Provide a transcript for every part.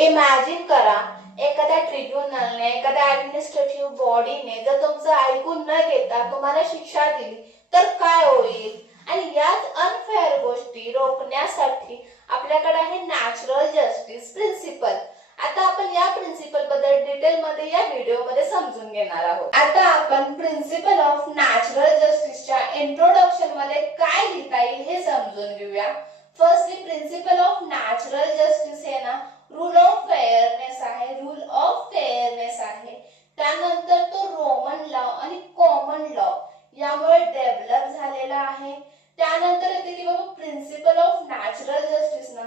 Imagine करा, एखाद्या ट्रिब्युनलने, एखाद्या ऍडमिनिस्ट्रेटिव्ह बॉडीने जर तुमचं ऐकून न घेता तुम्हाला शिक्षा दिली तर काय होईल. आणि याच अनफेअर गोष्टी रोखण्यासाठी आपल्याकडे आहे नॅचरल जस्टिस प्रिन्सिपल. आता आपण या प्रिन्सिपल बद्दल डिटेल मध्ये या व्हिडिओ मध्ये समजून घेणार आहोत. आता आपण प्रिन्सिपल ऑफ नॅचरल जस्टिसच्या इंट्रोडक्शन मध्ये काय लिहिता येईल हे समजून घेऊया. Firstly principle of natural justice हे ना रूल ऑफ फेअरनेस आहे, रूल ऑफ फेअरनेस आहे. त्यानंतर तो रोमन लॉ आणि कॉमन लॉ यामुळे डेव्हलप झालेला आहे. त्यानंतर येते की बाबा प्रिन्सिपल ऑफ नॅचरल जस्टिस ना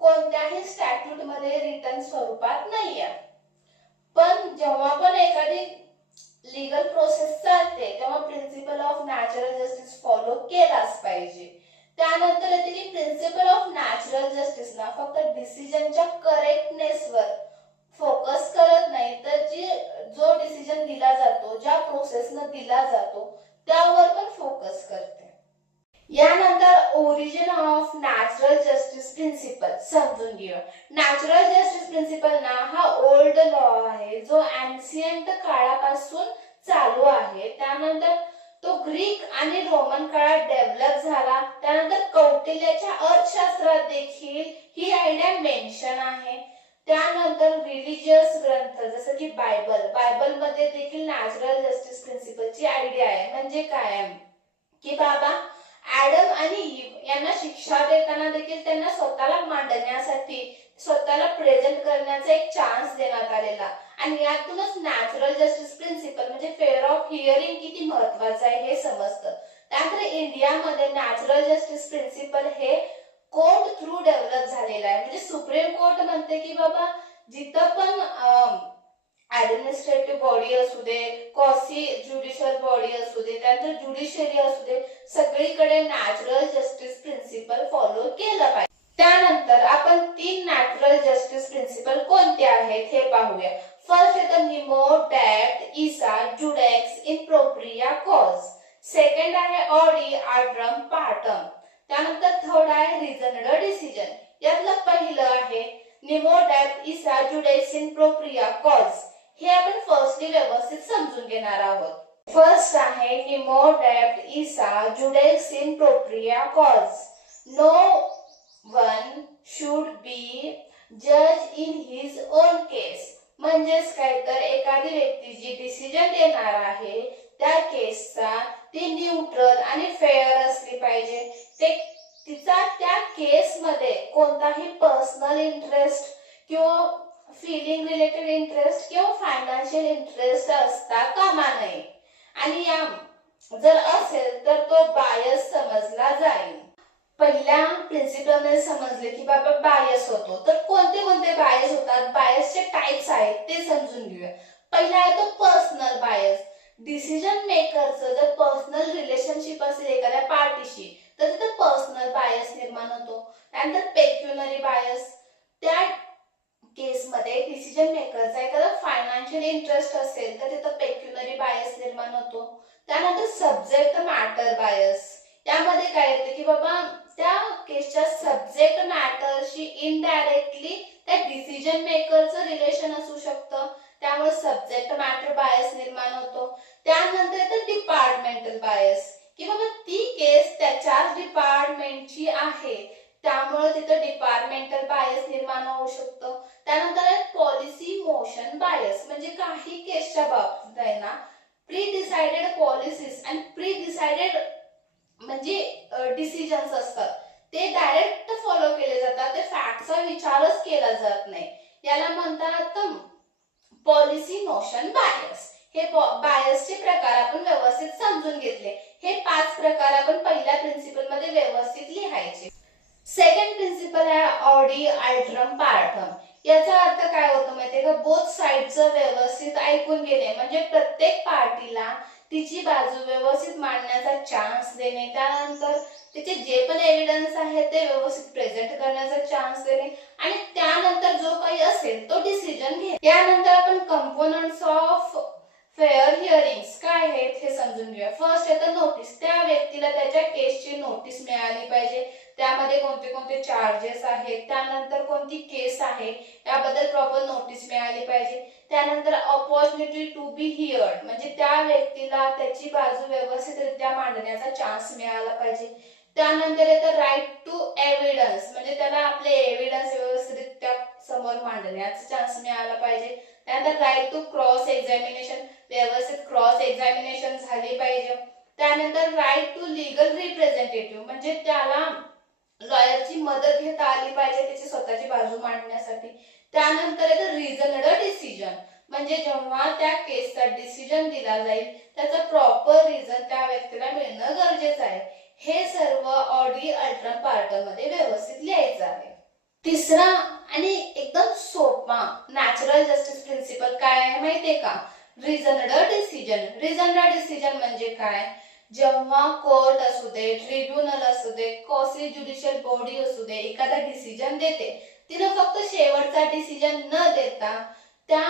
कोणत्याही स्टॅट्यूट मध्ये रिटन स्वरूपात नाहीये, पण जेव्हा पण एखादी लीगल प्रोसेस चालते तेव्हा principle of natural justice follow केलाच पाहिजे. त्यानंतर येते की प्रिन्सिपल ऑफ नॅचरल जस्टिस ना फक्त डिसिजनच्या करेक्टनेसवर फोकस करत नाही, तर जो डिसिजन दिला जातो, ज्या प्रोसेसने दिला जातो त्यावर पण फोकस करते. यानंतर origin of natural justice principle समजून घेऊया. नॅचरल जस्टिस प्रिन्सिपल ना हा ओल्ड लॉ आहे जो एन्शियंट काळापासून चालू आहे. त्यानंतर तो ग्रीक आणि रोमन काळात डेव्हलप झाला. त्यानंतर कौटिल्याच्या अर्थशास्त्रात देखील ही आयडिया मेन्शन आहे. त्यानंतर रिलीजियस ग्रंथ जसं की बायबल मध्ये देखील नॅचरल जस्टिस प्रिन्सिपलची आयडिया आहे. म्हणजे काय की बाबा ऍडम आणि ईव यांना शिक्षा देताना देखील त्यांना स्वतःला मांडण्यासाठी, स्वतःला प्रेझेंट करण्याचा एक चान्स देण्यात आलेला. आणि यातूनच नॅचरल जस्टिस प्रिन्सिपल म्हणजे फेअर ऑफ हिअरिंग किती महत्वाचं आहे हे समजतं. त्यानंतर इंडियामध्ये नॅचरल जस्टिस प्रिन्सिपल हे कोर्ट थ्रू डेव्हलप झालेला आहे. म्हणजे सुप्रीम कोर्ट म्हणते की बाबा जिथं पण ऍडमिनिस्ट्रेटिव्ह बॉडी असू दे, क्वासी ज्युडिशियल बॉडी असू दे, त्यानंतर ज्युडिशियरी असू दे, सगळीकडे नॅचरल जस्टिस प्रिन्सिपल फॉलो केलं पाहिजे. त्यानंतर आपण 3 नॅचरल जस्टिस प्रिन्सिपल कोणते आहेत हे पाहूया. फर्स्ट येतं निमो डॅट इसा जुडेक्स इन प्रोप्रिया कॉज. सेकंड आहे ऑडी आड्रम पार्टम. त्यानंतर थर्ड आहे रिझनड डिसिजन. यातलं पहिलं आहे निमो डॅट इसा जुडेक्स इन प्रोप्रिया कॉज. हे आपण फर्स्टली व्यवस्थित समजून घेणार आहोत. फर्स्ट आहे निमो डॅट इसा जुडेक्स इन प्रोप्रिया कॉज. नो वन शुड बी जज इन हिज ओन केस. म्हणजेच काय तर एखादी व्यक्ती जी डिसिजन देणार आहे त्या केसचा ती न्यूट्रल आणि फेअर असली पाहिजे. तिचा त्या केस मध्ये कोणताही पर्सनल इंटरेस्ट किंवा फीलिंग रिलेटेड इंटरेस्ट किंवा फायनान्शियल इंटरेस्ट असता कामा नये. आणि या जर असेल तर तो बायस समजला जाईल. पहिल्या प्रिन्सिपलने समजले की बाबा बायस होतो, तर कोणते कोणते बायस होतात, बायसचे टाइप्स आहेत ते समजून घेऊया. पहिला आहे तो पर्सनल बायस. डिसिजन मेकरचं जर पर्सनल रिलेशनशिप असेल एखाद्या पार्टीशी तर तिथे पर्सनल बायस निर्माण होतो. त्यानंतर पेक्युनरी बायस. त्या केसमध्ये डिसिजन मेकरचा एखादा फायनान्शियल इंटरेस्ट असेल तर तिथे पेक्युनरी बायस निर्माण होतो. त्यानंतर सब्जेक्ट मॅटर बायस. यामध्ये काय येते की बाबा त्या केसच्या सब्जेक्ट मॅटरशी इनडायरेक्टली त्या डिसिजन मेकरचं रिलेशन असू शकतं, त्यामुळे सब्जेक्ट मॅटर बायस निर्माण होतो. त्यानंतर येतं डिपार्टमेंटल बायस की बाबा ती केस त्याच्याच डिपार्टमेंटची आहे त्यामुळे तिथं डिपार्टमेंटल बायस निर्माण होऊ शकतं. त्यानंतर पॉलिसी मोशन बायस. म्हणजे काही केसच्या बाबतीत आहे ना प्री डिसाइडेड पॉलिसीज आणि प्री डिसाइडेड म्हणजे डिसिजन्स असतात ते डायरेक्ट फॉलो केले जातात, ते फॅक्टचा विचारच केला जात नाही. याला म्हणतात पॉलिसी मोशन बायस. हे बायसचे प्रकार आपण व्यवस्थित समजून घेतले. हे 5 प्रकार आपण पहिल्या प्रिन्सिपल मध्ये व्यवस्थित लिहायचे. सेकंड प्रिन्सिपल आहे ऑडी अल्ट्रम पार्टम. याचा अर्थ काय होतो माहितीये का, बोथ साइडचं व्यवस्थित ऐकून घेणे. म्हणजे प्रत्येक पार्टीला तिची बाजू व्यवस्थित मांडण्याचा चान्स देणे. त्यानंतर तिचे जे पण एव्हिडन्स आहे ते व्यवस्थित प्रेझेंट करण्याचा चान्स देणे आणि त्यानंतर जो काही असेल तो डिसिजन घे. यानंतर आपण कंपोनंट्स ऑफ फेअर हिअरिंग्स काय आहेत हे समजून घेऊया. फर्स्ट येतं नोटीस. त्या व्यक्तीला त्याच्या केसची नोटीस मिळाली पाहिजे. त्यामध्ये केसमध्ये कोणते कोणते चार्जेस आहेत, त्यानंतर कोणती केस आहे याबद्दल प्रॉपर नोटीस मिळाली पाहिजे. त्यानंतर अपॉर्च्युनिटी टू बी हिअर्ड म्हणजे त्या व्यक्तीला त्याची बाजू व्यवस्थितरित्या मांडण्याचा चान्स मिळाला पाहिजे. त्यानंतर येतं राईट टू एव्हिडन्स म्हणजे त्याला आपले एव्हिडन्स व्यवस्थितरित्या समोर मांडण्याचा चान्स मिळाला पाहिजे. त्यानंतर राईट टू क्रॉस एक्झामिनेशन व्यवस्थित क्रॉस एक्झामिनेशन झाली पाहिजे. त्यानंतर राईट टू लीगल रिप्रेझेंटेटिव्ह म्हणजे त्याला लॉयरची मदत घेता आली पाहिजे त्याची स्वतःची बाजू मांडण्यासाठी. त्यानंतर येतं रिझनड डिसिजन म्हणजे जेव्हा त्या केसचा डिसिजन दिला जाईल त्याचा प्रॉपर रिझन त्या व्यक्तीला मिळणं गरजेचं आहे. हे सर्व ऑडी अल्ट्रम पार्ट मध्ये व्यवस्थित लिहायचं आहे. तिसरा आणि एकदम सोपा नॅचरल जस्टिस प्रिन्सिपल काय आहे माहितीये का? रिझनड डिसिजन. रिझनड डिसिजन म्हणजे काय? जेव्हा कोर्ट असू दे, ट्रिब्युनल असू दे, क्वासी ज्युडिशियल बॉडी असू दे एखादा डिसिजन देते, तिनं फक्त शेवटचा डिसिजन न देता त्या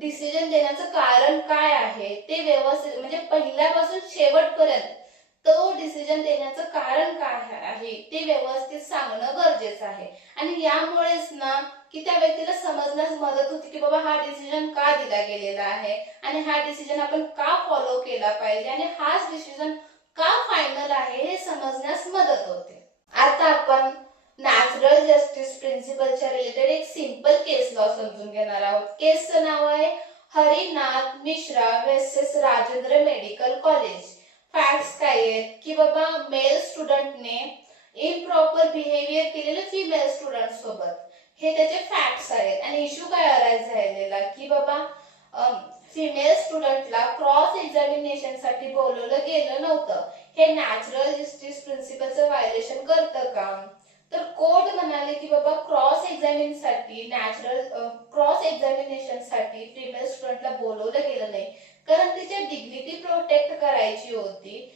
डिसिजन देण्याचं कारण काय आहे ते व्यवस्थित म्हणजे पहिल्यापासून शेवटपर्यंत तो डिसिजन देण्याचं कारण काय आहे ते व्यवस्थित सांगणं गरजेचं आहे. आणि यामुळेच ना की त्या व्यक्तीला समजण्यास मदत होती की बाबा हा डिसिजन का दिला गेलेला आहे आणि हा डिसिजन आपण का फॉलो केला पाहिजे आणि हाच डिसिजन का फायनल आहे हे समजण्यास मदत होते. आता आपण नॅचरल जस्टिस प्रिन्सिपलच्या रिलेटेड एक सिंपल केस लॉ समजून घेणार आहोत. केसचं नाव आहे Harinath Mishra versus Rajendra medical college. Facts काय आहेत की बाबा मेल स्टुडंटने इम्प्रॉपर बिहेवियर केलेलं फिमेल स्टुडंट सोबत, हे त्याचे फॅक्ट्स आहेत. आणि इश्यू काय अराईज झालेला की बाबा फिमेल स्टुडंटला क्रॉस एक्झामिनेशन साठी बोलवलं गेलं नव्हतं. हे नॅचरल जस्टिस प्रिन्सिपलचं व्हायलेशन करतं का? तर कोर्ट म्हणाले की बाबा क्रॉस एक्झामिनेशन साठी फिमेल स्टुडंटला बोलवलं गेलं नाही कारण तिची डिग्निटी प्रोटेक्ट करायची होती.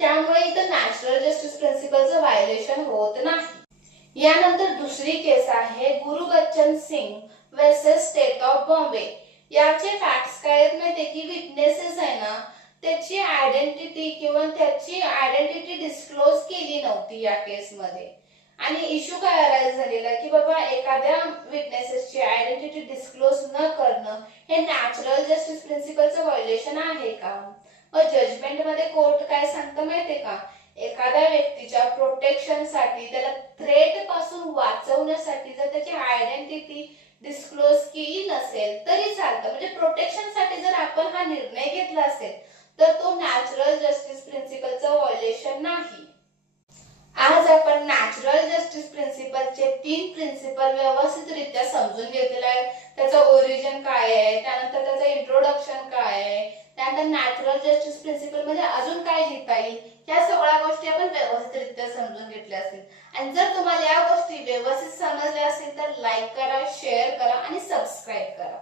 त्यामुळे इथं नॅचरल जस्टिस प्रिन्सिपलचं व्हायलेशन होत नाही. यानंतर दुसरी केस आहे Gurbachan Singh versus state of Bombay. याचे फॅक्ट्स काय आहेत माहितीये की विटनेसेस आहे ना त्याची आयडेंटिटी डिस्क्लोज केली नव्हती या केसमध्ये. आणि इश्यू काय अराईज झालेला की बाबा एखाद्या विटनेसेसची आयडेंटिटी डिस्क्लोज न करणं हे नॅचरल जस्टिस प्रिन्सिपलचं व्हायलेशन आहे का? मग जजमेंट मध्ये कोर्ट काय सांगतं माहितीये का? एखाद्या व्यक्तीच्या प्रोटेक्शन साठी त्याला थ्रेट पासून वाचवण्यासाठी जर त्याची आयडेंटिटी डिस्क्लोज केली नसेल तरी चालतं. म्हणजे प्रोटेक्शन साठी जर आपण हा निर्णय घेतला असेल तर तो नॅचरल जस्टिस प्रिन्सिपलचं व्हायलेशन नाही. आज आपण नॅचरल जस्टिस प्रिन्सिपलचे 3 प्रिन्सिपल व्यवस्थितरित्या समजून घेतलेले आहे. त्याचं ओरिजिन काय आहे, त्यानंतर त्याचं इंट्रोडक्शन काय आहे, त्यानंतर नॅचरल जस्टिस प्रिन्सिपल मध्ये अजून काय लिहिता येईल, या सगळ्या गोष्टी आपण व्यवस्थितरित्या समजून घेतल्या असतील. आणि जर तुम्हाला या गोष्टी व्यवस्थित समजल्या असतील तर लाईक करा, शेअर करा आणि सबस्क्राईब करा.